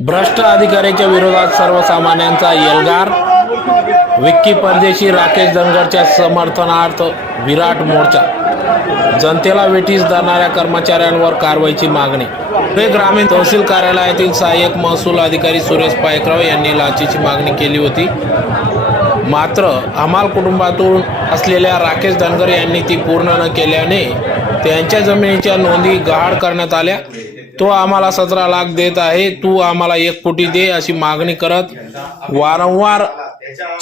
भ्रष्ट अधिकाऱ्याच्या विरोधात सर्वसामान्यांचा एल्गार विक्की परदेशी राकेश धनगरच्या समर्थनार्थ विराट मोर्चा. जनतेला वेठीस धरणाऱ्या कर्मचाऱ्यांवर कारवाईची मागणी. हे ग्रामीण तहसील कार्यालयातील सहाय्यक महसूल अधिकारी सुरेश पायकराव यांनी लाचेची मागणी केली होती. मात्र हमाल कुटुंबातून असलेल्या राकेश धनगर यांनी ती पूर्ण न केल्याने त्यांच्या जमिनीच्या नोंदी गहाळ करण्यात आल्या. तो आम्हाला सतरा लाख देत आहे तू आम्हाला एक कोटी दे अशी मागणी करत वारंवार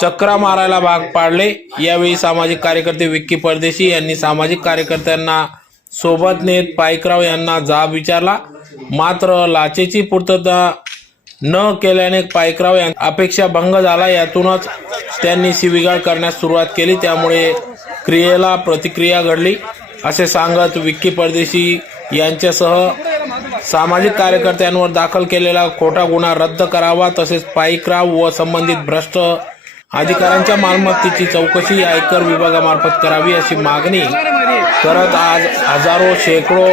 चक्रा मारायला भाग पाडले. यावेळी सामाजिक कार्यकर्ते विक्की परदेशी यांनी सामाजिक कार्यकर्त्यांना सोबत नेत पायकराव यांना जाब विचारला. मात्र लाचेची पूर्तता न केल्याने पायकराव यांना अपेक्षा भंग झाला. यातूनच त्यांनी शिविगाळ करण्यास सुरुवात केली. त्यामुळे क्रियेला प्रतिक्रिया घडली. असे सांगत विक्की परदेशी यांच्यासह सामाजिक कार्यकर्त्यांवर दाखल केलेला खोटा गुन्हा रद्द करावा तसेच पाईकराव व संबंधित भ्रष्ट अधिकाऱ्यांच्या मालमत्तेची चौकशी आयकर विभागामार्फत करावी अशी मागणी करत आज हजारो शेकडो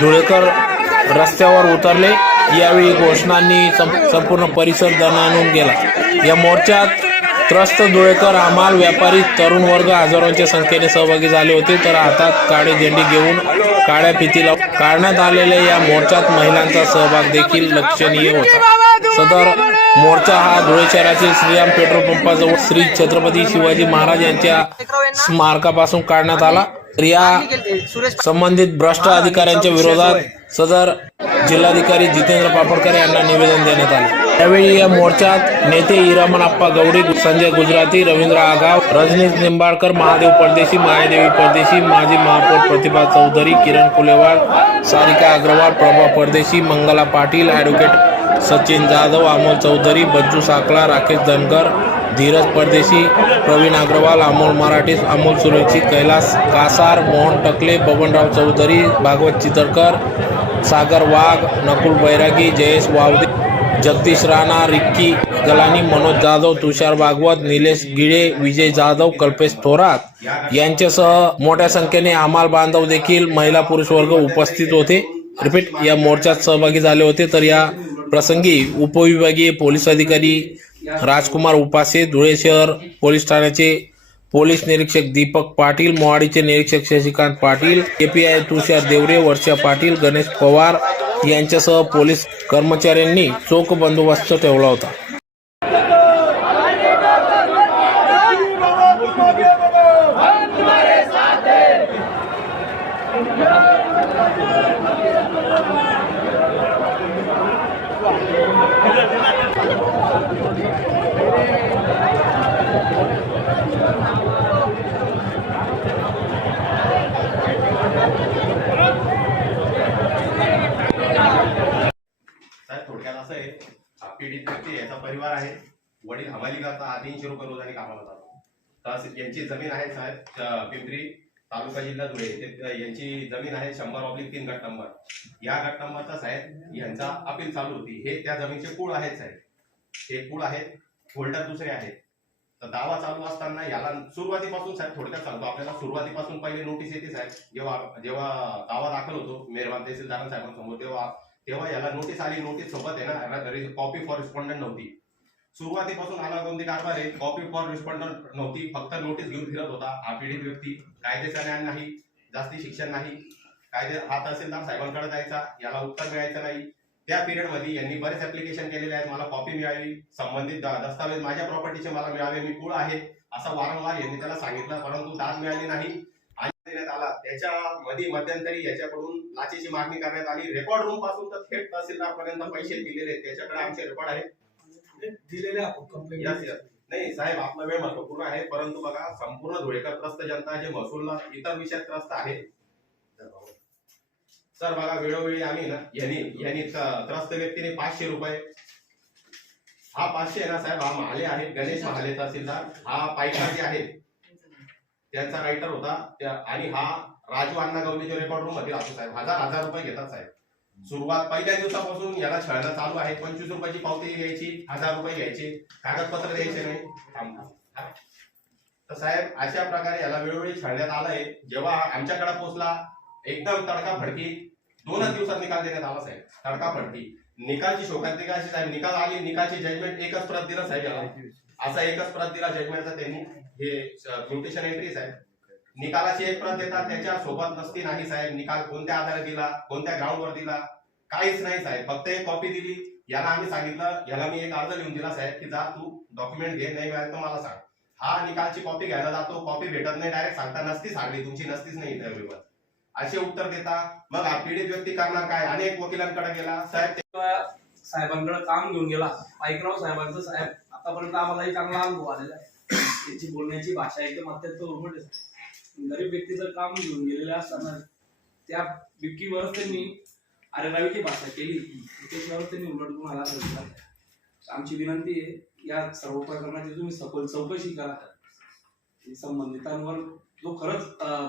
धुळेकर रस्त्यावर उतरले. यावेळी घोषणांनी संपूर्ण परिसर दणानून गेला. या मोर्चात त्रस्त धुळेकर हमाल व्यापारी तरुण वर्ग हजारोंच्या संख्येने सहभागी झाले होते तर हातात काळे झेंडे घेऊन काळ्या फितीला काढण्यात आलेल्या या मोर्चात महिलांचा सहभाग देखील लक्षणीय होता. सदर मोर्चा हा धुळे शहरातील श्रीराम पेट्रोल पंपाजवळ श्री छत्रपती शिवाजी महाराज यांच्या स्मारकापासून काढण्यात आला. तर या संबंधित भ्रष्ट अधिकाऱ्यांच्या विरोधात सदर जिल्हाधिकारी जितेंद्र पापडकर यांना निवेदन देण्यात आले. यावेळी या मोर्चात नेते हिरामन आप्पा गौडी संजय गुजराती रवींद्र आगाव रजनीश निंबाळकर महादेव परदेशी मायादेवी परदेशी माजी महापौर प्रतिभा चौधरी किरण कुलेवाड सारिका अग्रवाल प्रभा परदेशी मंगला पाटील ॲडव्होकेट सचिन जाधव अमोल चौधरी बच्चू साकला राकेश धनगर धीरज परदेशी प्रवीण अग्रवाल अमोल मराठी अमोल सुरक्षित कैलास कासार मोहन टकले बबनराव चौधरी भागवत चितरकर सागर वाघ नकुल बैरागी जयेश वावदे जगदीश राणा रिक्की गलानी मनोज जाधव तुषार भागवत निलेश गिळे विजय जाधव कल्पेश थोरात यांच्यासह मोठ्या संख्येने हमाल बांधव देखील महिला पुरुष वर्ग उपस्थित होते. रिपीट या मोर्चात सहभागी झाले होते. तर या प्रसंगी उपविभागीय पोलीस अधिकारी राजकुमार उपासे धुळे शहर पोलीस ठाण्याचे पोलीस निरीक्षक दीपक पाटील मोहाडीचे निरीक्षक शशिकांत पाटील केपीआय तुषार देवरे वर्षा पाटील गणेश पवार यांच्यासह पोलीस कर्मचाऱ्यांनी चोख बंदोबस्त ठेवला होता साहेब थोडक्यात असं आहे हा पीडित व्यक्ती याचा परिवार आहे. वडील हमाली करता हा तीनशे रुपये रोजाने कामाला जातो तर यांची जमीन आहे साहेब पिंपरी तालुका जिल्हा धुळे. यांची जमीन आहे शंभर ऑब्लिक तीन गट नंबर या गट नंबरचा साहेब यांचा अपील चालू होती. हे त्या जमीनचे कुळ आहेत साहेब. हे कुळ आहेत होल्डर दुसरे आहेत. तर दावा चालू असताना याला सुरुवातीपासून साहेब थोडक्यात सांगतो. आपल्याला सुरुवातीपासून पहिले नोटीस येते साहेब. जेव्हा जेव्हा दावा दाखल होतो मेहरबान तहसीलदारांसाहेबांसमोर तेव्हा तेव्हा याला नोटीस आली नोटीस सोबत आहे ना कॉपी फॉर रिस्पॉन्डंट नव्हती. सुरुवातीपासून आलागोंदी कारभार आहे कॉपी फॉर रिस्पॉन्डंट नव्हती फक्त नोटीस घेऊन फिरत होता हा पीडित व्यक्ती कायद्याचा ज्ञान नाही जास्ती शिक्षण नाही कायदे हा तहसीलदार साहेबांकडे जायचा याला उत्तर मिळायचं नाही. त्या पिरियडमध्ये यांनी बरेच ऍप्लिकेशन केलेले आहेत मला कॉपी मिळावी संबंधित दस्तावेज माझ्या प्रॉपर्टीचे मला मिळावे मी कुळ आहे असं वारंवार यांनी त्याला सांगितलं परंतु दाद मिळाली नाही. त्याच्या मध्ये मध्यंतरी याच्याकडून लाचेची मागणी करण्यात आली. रेकॉर्ड रूमपासून तर थेट तहसीलदार पर्यंत पैसे दिलेले आहेत. त्याच्याकडे आमचे रेकॉर्ड आहेत. दिलेले आपण कंप्लेंट Yes, yes. नाही साहेब आपला वेळ महत्त्वपूर्ण आहे. परंतु बघा संपूर्ण धुळेकर त्रस्त जनता जे महसूलला इतर विषयात त्रस्त आहे सर बघा वेळोवेळी आम्ही ना यांनी यांनी त्रस्त व्यक्तीने पाचशे रुपये. हा पाचशे आहे ना साहेब हा महाले आहे गणेश महाले तहसीलदार. हा पायकार जे आहे त्यांचा रायटर होता. त्या- आणि हा राजू अण्णा गवलीच्या रेकॉर्ड रूममध्ये राहतो साहेब. हजार हजार रुपये घेतात साहेब. सुरुवात पहिल्या दिवसापासून याला छळणं चालू आहे. पंचवीस रुपयाची पावती घ्यायची हजार रुपये घ्यायचे. कागदपत्र द्यायचे नाही. तर साहेब अशा प्रकारे याला वेळोवेळी छळण्यात आलंय. जेव्हा आमच्याकडे पोहोचला एकदम तडका फडकी दोनच दिवसात निकाल देण्यात आला साहेब. तडकाफडकी निकालची शोकांतिका अशी साहेब निकाल आली निकालची जजमेंट एकच प्रत दिला साहेब याला. असा एकच प्रत दिला जजमेंटचा त्यांनी. हे म्युटेशन एंट्री साहेब. निकालाची एक प्रत देतात त्याच्या सोबत नसती नाही साहेब. निकाल कोणत्या आधारे दिला कोणत्या ग्राउंडवर दिला काहीच नाही साहेब. फक्त एक कॉपी दिली. याला आम्ही सांगितलं याला मी एक अर्ज लिहून दिला साहेब की जा तू डॉक्युमेंट घे नाही मिळालं तर मला सांग. हा निकालची कॉपी घ्यायला जातो. कॉपी भेटत नाही डायरेक्ट सांगता नसती सांगली तुमची नसतीच नाही इंटरव्ह्यूवर असे उत्तर देता. मग पीडित व्यक्ती करणार काय? अनेक वकिलांकडे गेला. साहेब साहेबांकडे काम घेऊन गेला. ऐकराव हो साहेबांचं साहेब. आतापर्यंत आम्हालाही चांगला अनुभव आलेला आहे. त्यांची बोलण्याची भाषा एकदम अत्यंत उर्मट आहे. गरीब व्यक्तीचं काम घेऊन गेलेले असताना त्या विकीवर त्यांनी अरेरावीची भाषा केली. त्याच्यावर त्यांनी उलट दाखल केला आमची विनंती आहे या सर्व प्रकरणाची तुम्ही सखोल चौकशी करा. संबंधितांवर जो खरंच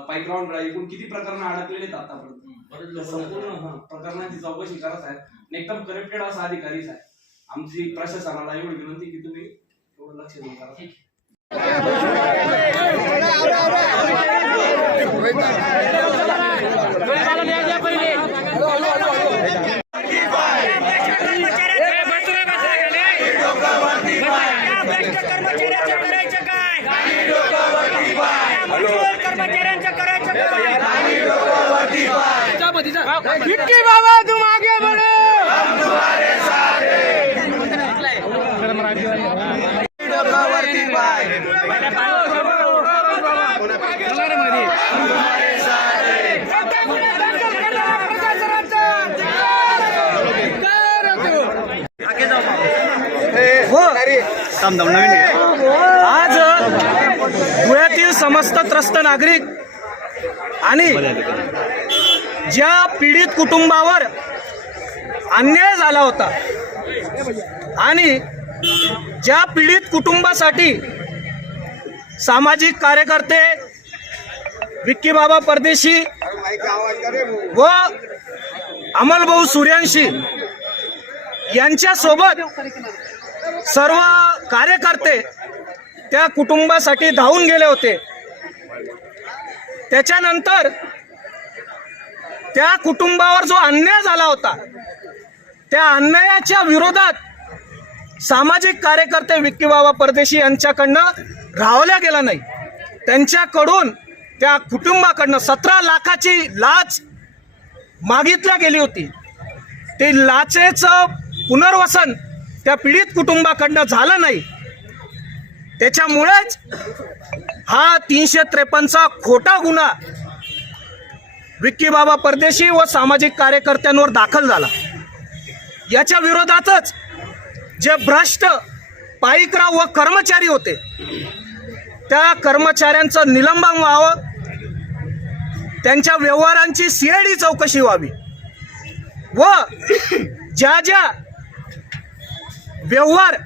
पायग्राऊंड एकूण किती प्रकरणं अडकलेले आहेत आतापर्यंत? संपूर्ण प्रकरणाची चौकशी करा साहेब. आणि एकदम करेक्टेड असा अधिकारी साहेब. आमची प्रशासनाला एवढी विनंती की तुम्ही लक्ष देऊन करा बाबा तुम आगे बढ़ो हो. आज धुळ्यातील समस्त त्रस्त नागरिक आणि ज्या पीडित कुटुंबावर अन्याय झाला होता आणि ज्या पीडित कुटुंबासाठी सामाजिक कार्यकर्ते विक्की बाबा परदेशी व अमलभाऊ सूर्यांशी यांच्यासोबत सर्व कार्यकर्ते त्या कुटुंबासाठी धावून गेले होते. त्याच्यानंतर त्या कुटुंबावर जो अन्याय झाला होता त्या अन्यायाच्या विरोधात सामाजिक कार्यकर्ते विक्की बाबा परदेशी यांच्याकडनं राहवल्या गेला नाही. त्यांच्याकडून त्या कुटुंबाकडनं सतरा लाखाची लाच मागितल्या गेली होती. ते लाचेचं पुनर्वसन त्या पीडित कुटुंबाकडनं झालं नाही. त्याच्यामुळेच हा तीनशे त्रेपन्नचा खोटा गुन्हा विक्की बाबा परदेशी व सामाजिक कार्यकर्त्यांवर दाखल झाला. याच्या विरोधातच जे भ्रष्ट पाईकराव व कर्मचारी होते त्या कर्मचाऱ्यांचं निलंबन व्हावं त्यांच्या व्यवहारांची सीआयडी चौकशी व्हावी. व ज्या ज्या व्यवहार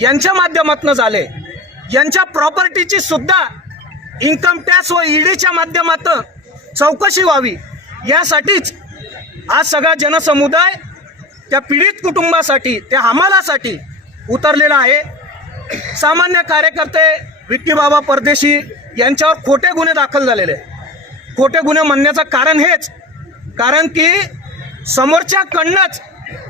यांच्या माध्यमातून झाले यांच्या प्रॉपर्टीची सुद्धा इन्कम टॅक्स व ईडीच्या माध्यमातून चौकशी व्हावी यासाठीच आज सगळा जनसमुदाय त्या पीडित कुटुंबासाठी त्या हमालासाठी उतरलेला आहे. सामान्य कार्यकर्ते विक्कीबाबा परदेशी यांच्यावर खोटे गुन्हे दाखल झालेले. खोटे गुन्हे म्हणण्याचं कारण हेच कारण की समोरच्याकडनंच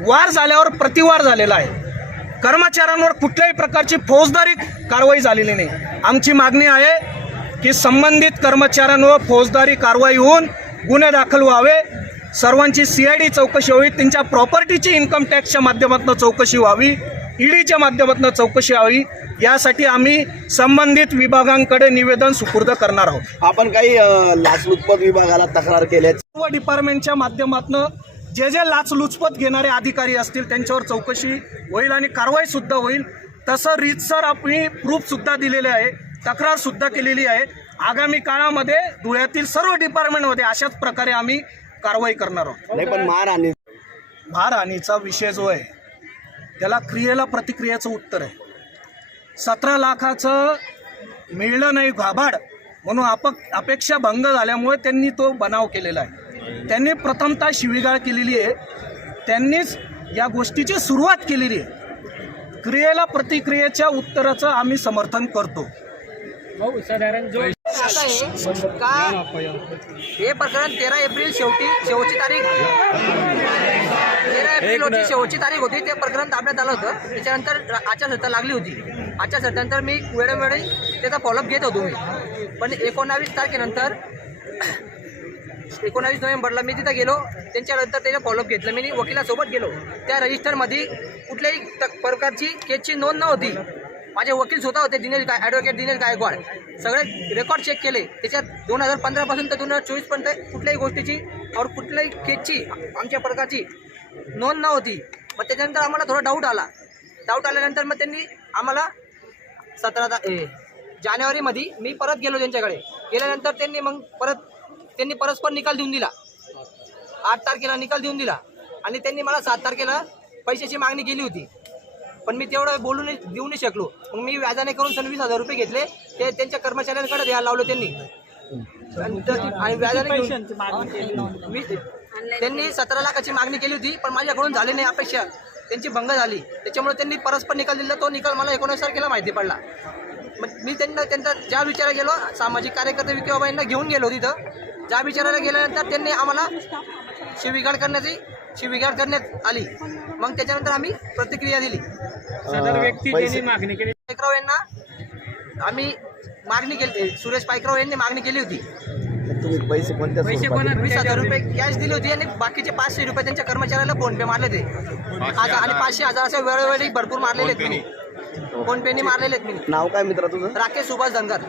वार झाल्यावर प्रतिवार झालेला आहे. कर्मचाऱ्यांवर कुठल्याही प्रकारची फौजदारी कारवाई झालेली नाही. आमची मागणी आहे की संबंधित कर्मचाऱ्यांवर फौजदारी कारवाई होऊन गुन्हे दाखल व्हावे. सर्वांची सी आय डी चौकशी व्हावी त्यांच्या प्रॉपर्टीची इन्कम टॅक्सच्या माध्यमातून चौकशी व्हावी ईडीच्या माध्यमातून चौकशी व्हावी यासाठी आम्ही संबंधित विभागांकडे निवेदन सुपूर्द करणार आहोत. आपण काही लाचलुचपत विभागाला तक्रार केल्याची सर्व डिपार्टमेंटच्या माध्यमातून जे जे लाचलुचपत घेणारे अधिकारी असतील त्यांच्यावर चौकशी होईल आणि कारवाई सुद्धा होईल. तसं रीतसर आम्ही प्रूफ सुद्धा दिलेले आहे तक्रार सुद्धा केलेली आहे. आगामी काळामध्ये धुळ्यातील सर्व डिपार्टमेंटमध्ये अशाच प्रकारे आम्ही कारवाई करणार आहोत. नाही पण मारहाणी भारहानीचा विषय जो आहे त्याला क्रियेला प्रतिक्रियेचं उत्तर आहे. सतरा लाखाचं मिळलं नाही घाबाड म्हणून अप अपेक्षा भंग झाल्यामुळे त्यांनी तो बनाव केलेला आहे. त्यांनी प्रथमतः शिवीगाळ केलेली आहे. त्यांनीच या गोष्टीची सुरुवात केलेली आहे. क्रियेला प्रतिक्रियेच्या उत्तराचं आम्ही समर्थन करतो. असं आहे का? हे प्रकरण तेरा एप्रिल शेवटी शेवटची तारीख. तेरा एप्रिल होती शेवटची तारीख होती. ते प्रकरण ताब्यात आलं होतं. त्याच्यानंतर आचारसंहिता लागली होती. आचारसंहितेनंतर मी वेळोवेळी त्याचा फॉलोअप घेत होतो मी. पण एकोणावीस तारखेनंतर एकोणावीस नोव्हेंबरला मी तिथं गेलो. त्यांच्यानंतर त्याचं फॉलोअप घेतलं. मी वकिलासोबत गेलो. त्या रजिस्टरमध्ये कुठल्याही प्रकारची केसची नोंद नव्हती. माझे वकील स्वतः होते दिनेश गाय ॲडव्होकेट दिनेश गायकवाड. सगळे रेकॉर्ड चेक केले. त्याच्यात दोन हजार पंधरापासून तर दोन हजार चोवीसपर्यंत कुठल्याही गोष्टीची और कुठल्याही केसची आमच्या प्रकारची नोंद नव्हती. मग त्याच्यानंतर आम्हाला थोडा डाऊट आला. डाऊट आल्यानंतर मग त्यांनी आम्हाला सतरा ता ए, जानेवारीमध्ये मी परत गेलो त्यांच्याकडे. गेल्यानंतर त्यांनी मग परत त्यांनी परस्पर निकाल देऊन दिला. आठ तारखेला निकाल देऊन दिला. आणि त्यांनी मला सात तारखेला पैशाची मागणी केली होती. पण मी तेवढं बोलू नाही देऊ नाही शकलो. मग मी व्याजाने करून सव्वीस हजार रुपये घेतले. ते त्यांच्या कर्मचाऱ्यांकडे द्यायला लावलं त्यांनी. आणि व्याजाने घेऊन- मी त्यांनी सतरा लाखाची मागणी केली होती पण माझ्याकडून झाली नाही अपेक्षा. त्यांची भंग झाली. त्याच्यामुळे त्यांनी परस्पर निकाल दिला. तो निकाल मला एकोणीस तारखेला माहिती पडला. मग मी त्यांना त्यांचा ज्या विचारायला गेलो सामाजिक कार्यकर्ते विकीबाबाईंना घेऊन गेलो तिथं. ज्या विचारायला गेल्यानंतर त्यांनी आम्हाला शिविगाड करण्याची शिविगाड करण्यात आली. मग त्याच्यानंतर आम्ही प्रतिक्रिया दिली. सदर व्यक्ती ज्यांनी मागणी पायकराव यांना आम्ही मागणी केली. सुरेश पायकराव यांनी मागणी केली होती. तुम्ही पैसे कोणत्या स्वरूपात वीस हजार रुपये कॅश दिली होती आणि बाकीचे पाचशे रुपये त्यांच्या कर्मचाऱ्याला फोन पे मारले ते आता आणि पाचशे हजार असे वेळोवेळी भरपूर मारलेले आहेत मी फोन पेनी मारलेले आहेत मी नाव काय मित्रा तुझं? राकेश सुभाष धनगर.